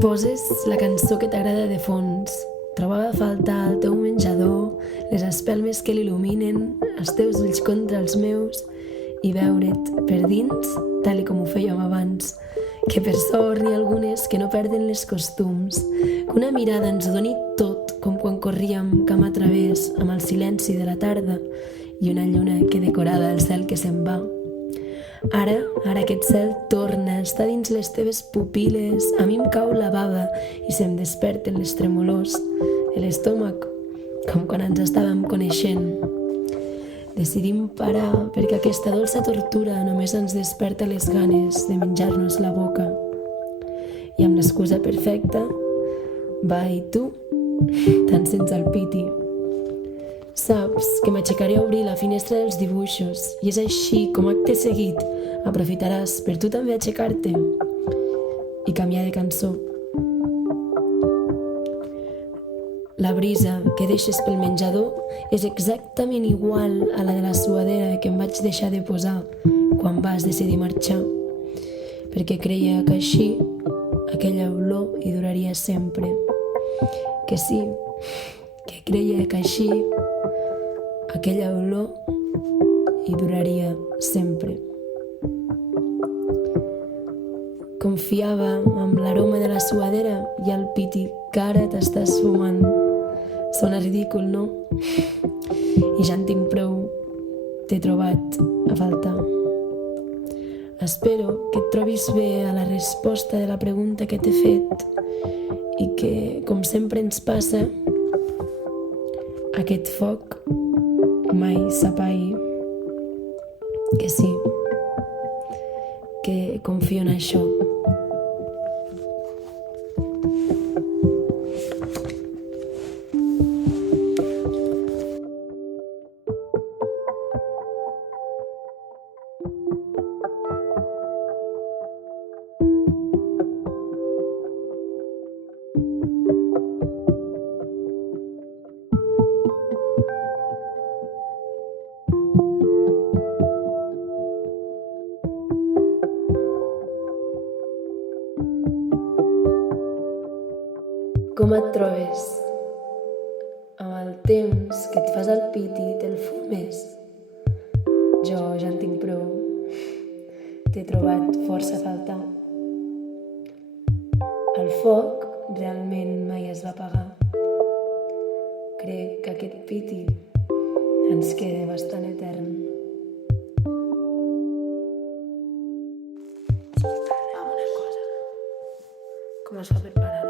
Poses la cançó que t'agrada de fons. Trobava a faltar el teu menjador, les espelmes que l'il·luminen, els teus ulls contra els meus i veure't per dins, tal com ho fèiem abans. Que per sort n'hi ha algunes que no perden les costums, que una mirada ens doni tot, com quan corríem camp a través amb el silenci de la tarda i una lluna que decorava el cel que se'n va. Ara aquest cel torna a estar dins les teves pupil·les, a mi em cau la bava i se'm desperten les tremolors de l'estómac, com quan ens estàvem coneixent. Decidim parar perquè aquesta dolça tortura només ens desperta les ganes de menjar-nos la boca. I amb l'excusa perfecta, va i tu, t'encens el piti. Saps que m'aixecaré a obrir la finestra dels dibuixos i és així com acte seguit aprofitaràs per tu també aixecar-te i canviar de cançó. La brisa que deixes pel menjador és exactament igual a la de la suadera que em vaig deixar de posar quan vas decidir marxar, perquè creia que així aquella olor hi duraria sempre. Que sí, que creia que així aquella olor hi duraria sempre. Confiava amb l'aroma de la suadera i el piti que ara t'estàs fumant. Sona ridícul, no? I ja en tinc prou. T'he trobat a faltar. Espero que et trobis bé a la resposta de la pregunta que t'he fet i que, com sempre ens passa, aquest foc mai s'apagui. Que sí, que confio en això. Com et trobes? Amb el temps que et fas al piti i te'l fumes? Jo ja en tinc prou. T'he trobat força a faltar. El foc realment mai es va apagar. Crec que aquest piti ens queda bastant etern. Com es fa per parar?